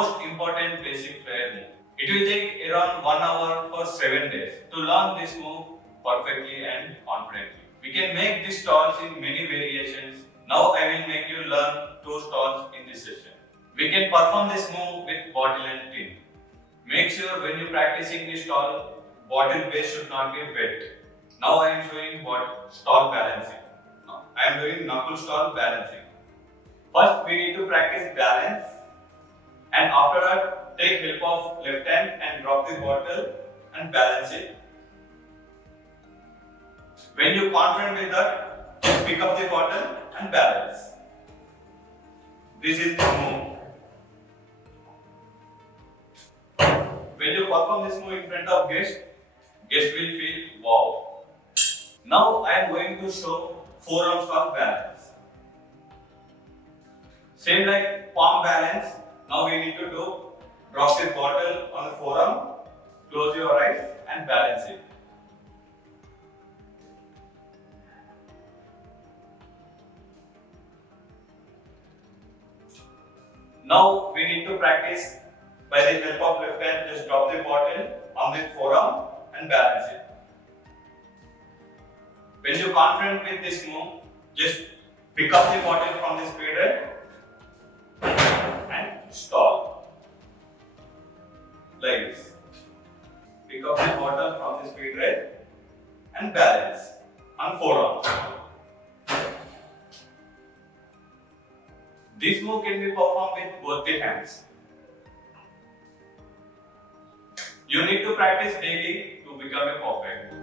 most important basic flair move. It will take around 1 hour for 7 days to learn this move perfectly and confidently. We can make these stalls in many variations. Now I will make you learn 2 stalls in this session. We can perform this move with bottle and tin. Make sure when you practicing this stall, bottle base should not be wet. Now I am showing what stall balancing. Now I am doing knuckle stall balancing. First we need to practice balance, and after that take help of left hand and drop the bottle and balance it. When you confident with that, just pick up the bottle and balance. This is the move. When you perform this move in front of guest will feel wow. Now I am going to show forearm stall balance. Same like palm balance. Now we need to do drop the bottle on the forearm, close your eyes and balance it. Now we need to practice by the help of left hand, just drop the bottle on the forearm and balance it. When you are confident with this move, just pick up the bottle from the speed rail and stall. Like this. Pick up the bottle from the speed rail and balance on forearm. This move can be performed with both the hands. You need to practice daily to become a perfect.